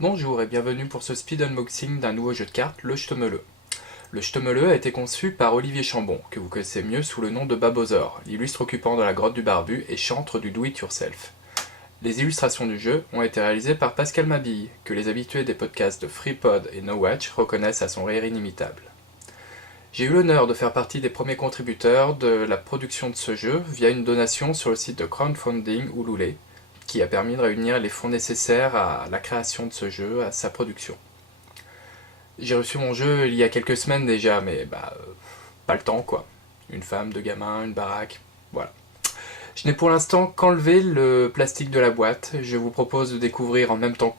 Bonjour et bienvenue pour ce speed unboxing d'un nouveau jeu de cartes, le J'te-me-le. Le J'te-me-le a été conçu par Olivier Chambon, que vous connaissez mieux sous le nom de Babozor, l'illustre occupant de la grotte du Barbu et chantre du do-it-yourself. Les illustrations du jeu ont été réalisées par Pascal Mabille, que les habitués des podcasts de FreePod et NoWatch reconnaissent à son rire inimitable. J'ai eu l'honneur de faire partie des premiers contributeurs de la production de ce jeu via une donation sur le site de crowdfunding Ulule, qui a permis de réunir les fonds nécessaires à la création de ce jeu, à sa production. J'ai reçu mon jeu il y a quelques semaines déjà, mais pas le temps quoi. Une femme, deux gamins, une baraque, voilà. Je n'ai pour l'instant qu'enlevé le plastique de la boîte. Je vous propose de découvrir en même temps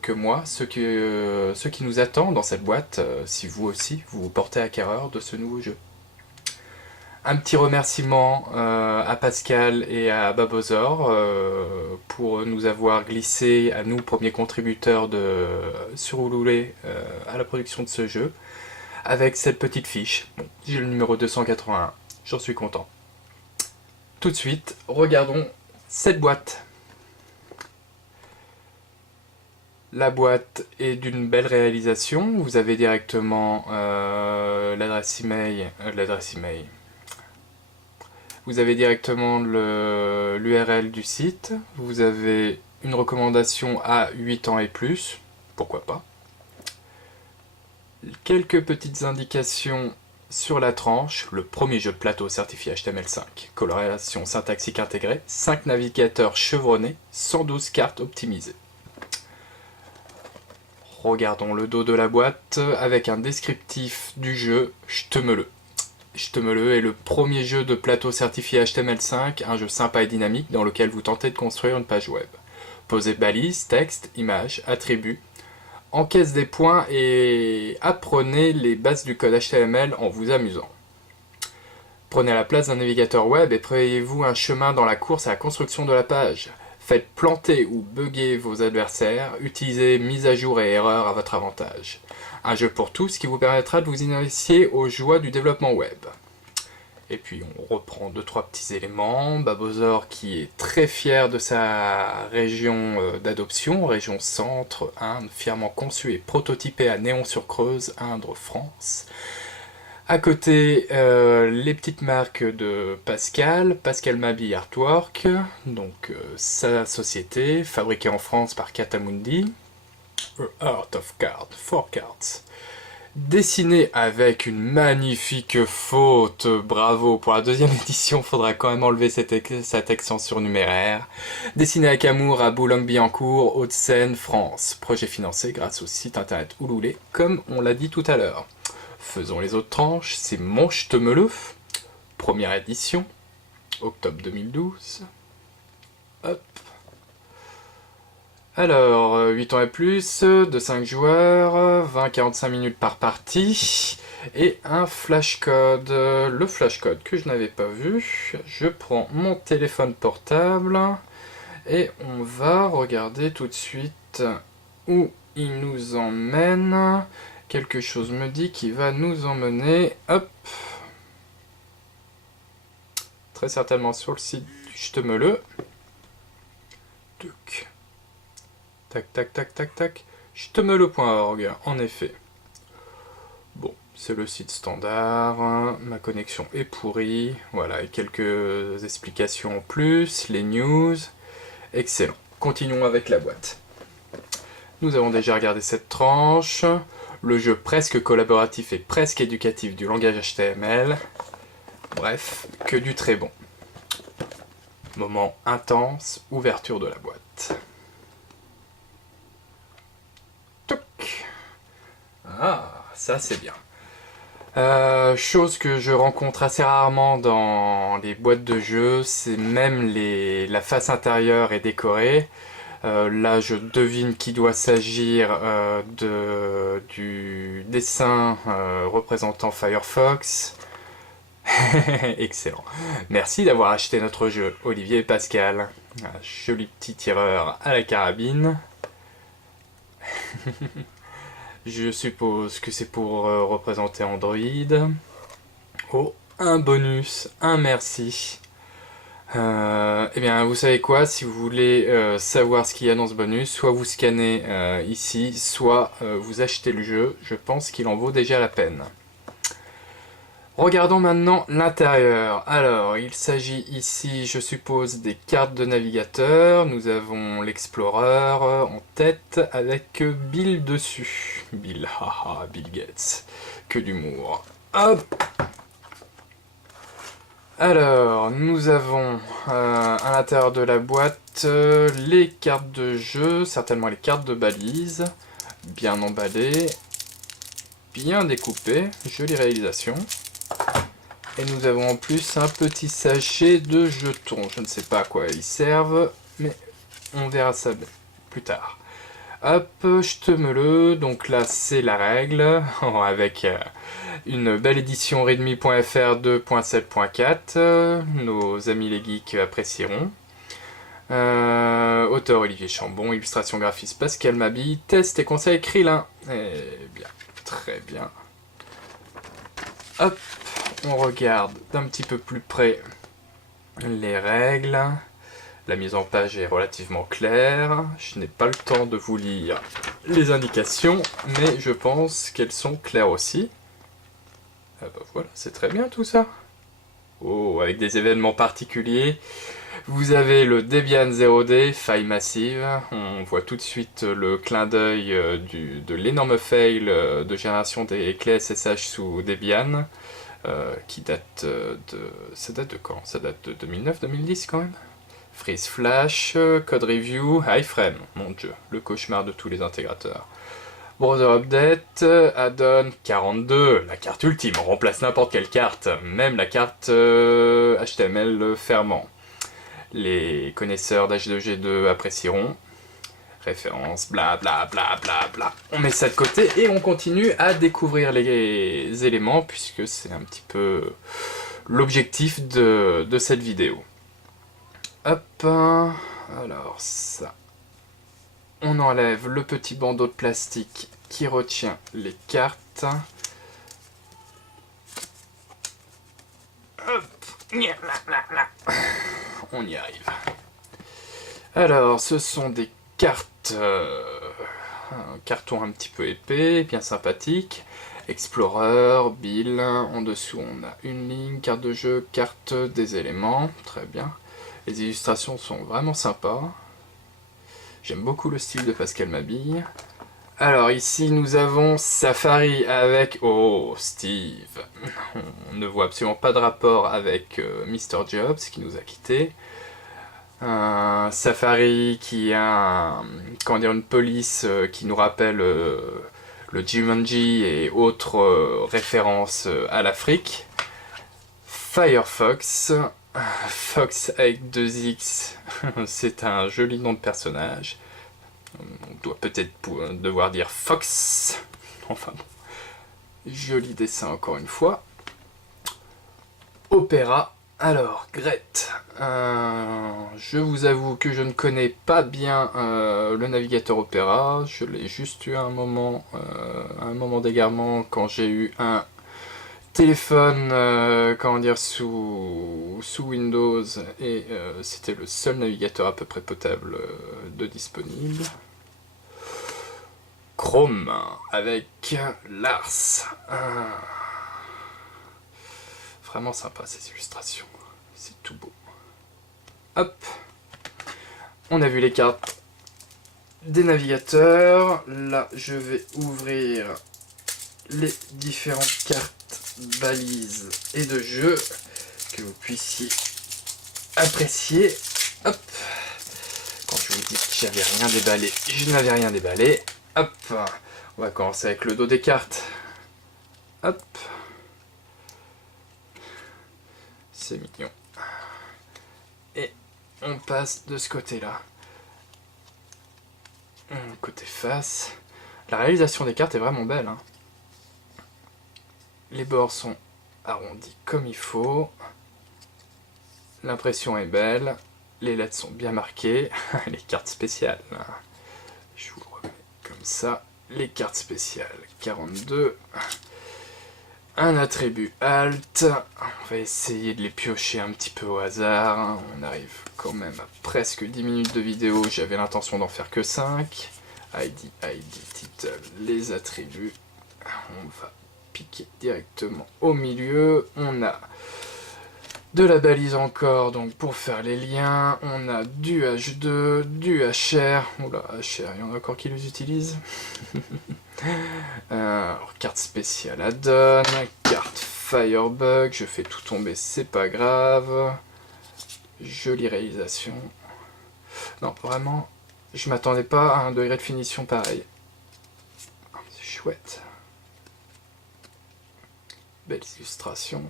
que moi ce qui nous attend dans cette boîte, si vous aussi vous vous portez acquéreur de ce nouveau jeu. Un petit remerciement à Pascal et à Babozor pour nous avoir glissé à nous, premiers contributeurs sur Ulule, à la production de ce jeu, avec cette petite fiche. Bon, j'ai le numéro 281, j'en suis content. Tout de suite, regardons cette boîte. La boîte est d'une belle réalisation. Vous avez directement l'adresse email. Vous avez directement l'URL du site. Vous avez une recommandation à 8 ans et plus. Pourquoi pas. Quelques petites indications sur la tranche. Le premier jeu de plateau certifié HTML5. Coloration syntaxique intégrée. 5 navigateurs chevronnés. 112 cartes optimisées. Regardons le dos de la boîte avec un descriptif du jeu J'te-me-le. J'te-me-le est le premier jeu de plateau certifié HTML5, un jeu sympa et dynamique dans lequel vous tentez de construire une page web. Posez balises, texte, images, attributs, encaisse des points et apprenez les bases du code HTML en vous amusant. Prenez la place d'un navigateur web et prévoyez-vous un chemin dans la course à la construction de la page. Faites planter ou bugger vos adversaires, utilisez mise à jour et erreurs à votre avantage. Un jeu pour tous qui vous permettra de vous initier aux joies du développement web. Et puis on reprend 2-3 petits éléments. Babozor qui est très fier de sa région d'adoption, région centre, Inde, fièrement conçue et prototypée à Néon-sur-Creuse, Indre, France. À côté, les petites marques de Pascal, Pascal Mabille Artwork, donc sa société, fabriquée en France par Katamundi, Art of Card, 4 Cards. Dessiné avec une magnifique faute, bravo, pour la deuxième édition, faudra quand même enlever cette extension numéraire. Dessiné avec amour à Boulogne-Billancourt, Hauts-de-Seine, France. Projet financé grâce au site internet Ulule, comme on l'a dit tout à l'heure. Faisons les autres tranches, c'est mon J'te-me-le, première édition, octobre 2012. Hop. Alors, 8 ans et plus, de 5 joueurs, 20-45 minutes par partie, et un flashcode. Le flashcode que je n'avais pas vu, je prends mon téléphone portable, et on va regarder tout de suite où il nous emmène. Quelque chose me dit qu'il va nous emmener, hop, très certainement sur le site du J'te-me-le. Tac, tac, tac, tac, tac. J'te-me-le.org, en effet. Bon, c'est le site standard, hein. Ma connexion est pourrie, voilà, et quelques explications en plus, les news. Excellent. Continuons avec la boîte. Nous avons déjà regardé cette tranche. Le jeu presque collaboratif et presque éducatif du langage HTML. Bref, que du très bon. Moment intense, ouverture de la boîte. Toc. Ah, ça c'est bien. Chose que je rencontre assez rarement dans les boîtes de jeux, c'est même la face intérieure est décorée. Là, je devine qu'il doit s'agir du dessin représentant Firefox. Excellent. Merci d'avoir acheté notre jeu, Olivier et Pascal. Un joli petit tireur à la carabine. Je suppose que c'est pour représenter Android. Oh, un bonus, un merci. Eh bien, vous savez quoi, si vous voulez savoir ce qu'il y a dans ce bonus, soit vous scannez ici, soit vous achetez le jeu. Je pense qu'il en vaut déjà la peine. Regardons maintenant l'intérieur. Alors, il s'agit ici, je suppose, des cartes de navigateur. Nous avons l'Explorer en tête avec Bill dessus. Bill, haha, Bill Gates. Que d'humour. Hop! Alors, nous avons à l'intérieur de la boîte les cartes de jeu, certainement les cartes de balise, bien emballées, bien découpées, jolie réalisation. Et nous avons en plus un petit sachet de jetons. Je ne sais pas à quoi ils servent, mais on verra ça plus tard. Hop, jetemele. Donc là, c'est la règle, avec une belle édition readme.fr 2.7.4. Nos amis les geeks apprécieront. Auteur Olivier Chambon, illustration graphiste Pascal Mabi, test et conseil Krillin. Eh bien, très bien. Hop, on regarde d'un petit peu plus près les règles. La mise en page est relativement claire. Je n'ai pas le temps de vous lire les indications, mais je pense qu'elles sont claires aussi. Ah bah voilà, c'est très bien tout ça. Oh, avec des événements particuliers. Vous avez le Debian 0D, faille massive. On voit tout de suite le clin d'œil de l'énorme fail de génération des clés SSH sous Debian, qui date de... Ça date de quand? Ça date de 2009-2010 quand même. Freeze Flash, Code Review, iframe, mon dieu, le cauchemar de tous les intégrateurs. Browser Update, Add-on 42, la carte ultime, on remplace n'importe quelle carte, même la carte HTML fermant. Les connaisseurs d'H2G2 apprécieront. Référence, bla bla bla bla bla. On met ça de côté et on continue à découvrir les éléments, puisque c'est un petit peu l'objectif de cette vidéo. Hop, alors ça. On enlève le petit bandeau de plastique qui retient les cartes. Hop. On y arrive. Alors, ce sont des cartes, un carton un petit peu épais, bien sympathique. Explorer, Bill, en dessous on a une ligne, carte de jeu, carte des éléments, très bien. Les illustrations sont vraiment sympas. J'aime beaucoup le style de Pascal Mabille. Alors ici nous avons Safari avec... Oh, Steve. On ne voit absolument pas de rapport avec Mr. Jobs qui nous a quittés. Safari qui a une police qui nous rappelle le Jumanji et autres références à l'Afrique. Firefox, Fox avec 2X, c'est un joli nom de personnage. On doit peut-être devoir dire Fox. Enfin bon. Joli dessin encore une fois. Opéra. Alors, Gret. Je vous avoue que je ne connais pas bien le navigateur Opéra. Je l'ai juste eu à un moment d'égarement quand j'ai eu un téléphone sous Windows et c'était le seul navigateur à peu près potable de disponible. Chrome avec Lars. Vraiment sympa ces illustrations, c'est tout beau. Hop, on a vu les cartes des navigateurs. Là je vais ouvrir les différentes cartes balises et de jeu que vous puissiez apprécier. Hop, quand je vous dis que j'avais rien déballé, je n'avais rien déballé. Hop, on va commencer avec le dos des cartes. Hop, c'est mignon. Et on passe de ce côté-là. Côté face. La réalisation des cartes est vraiment belle, hein. Les bords sont arrondis comme il faut. L'impression est belle. Les lettres sont bien marquées. Les cartes spéciales. Je vous le remets comme ça. Les cartes spéciales 42. un attribut alt. On va essayer de les piocher un petit peu au hasard. On arrive quand même à presque 10 minutes de vidéo. J'avais l'intention d'en faire que 5. ID, title, les attributs. On va piquer directement au milieu. On a de la balise encore, donc pour faire les liens. On a du H2, du HR. Oula, HR, il y en a encore qui les utilisent. Alors, carte spéciale add-on, carte Firebug, je fais tout tomber, c'est pas grave. Jolie réalisation. Non, vraiment, je m'attendais pas à un degré de finition pareil. C'est chouette. Belle illustration.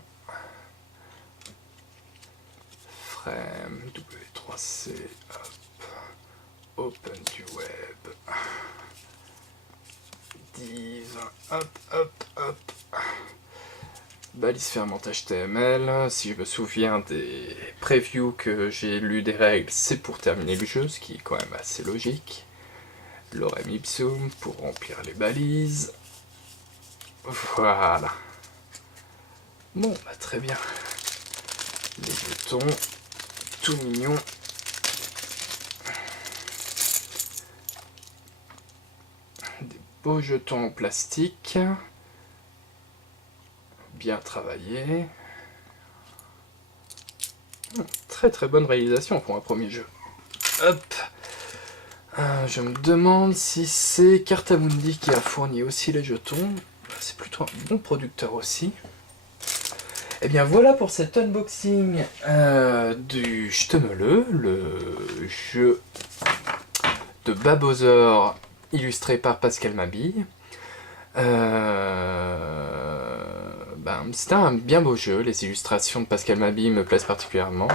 Frame, W3C, hop. Open du web. Div, hop. Balise fermante HTML. Si je me souviens des previews que j'ai lu des règles, c'est pour terminer le jeu, ce qui est quand même assez logique. Lorem ipsum pour remplir les balises. Voilà. Bon, bah très bien. Les jetons, tout mignons. Des beaux jetons en plastique. Bien travaillé. Très bonne réalisation pour un premier jeu. Hop. Je me demande si c'est Cartamundi qui a fourni aussi les jetons. C'est plutôt un bon producteur aussi. Et bien voilà pour cet unboxing du Ch'temeule, le jeu de Babosaur illustré par Pascal Mabille. C'était un bien beau jeu, les illustrations de Pascal Mabille me plaisent particulièrement,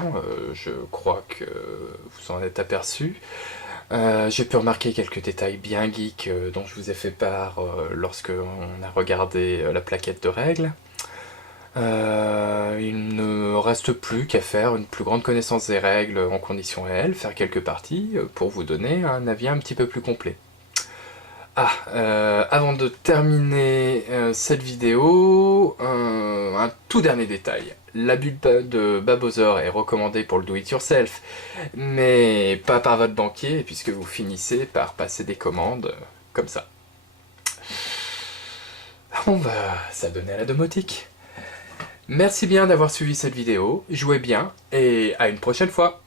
je crois que vous en êtes aperçu. J'ai pu remarquer quelques détails bien geeks dont je vous ai fait part lorsque on a regardé la plaquette de règles. Il ne reste plus qu'à faire une plus grande connaissance des règles en conditions réelles, faire quelques parties pour vous donner un avis un petit peu plus complet. Avant de terminer cette vidéo, un tout dernier détail. La bulle de Babosaur est recommandée pour le do-it-yourself, mais pas par votre banquier, puisque vous finissez par passer des commandes comme ça. On va s'abonner à la domotique. Merci bien d'avoir suivi cette vidéo, jouez bien, et à une prochaine fois.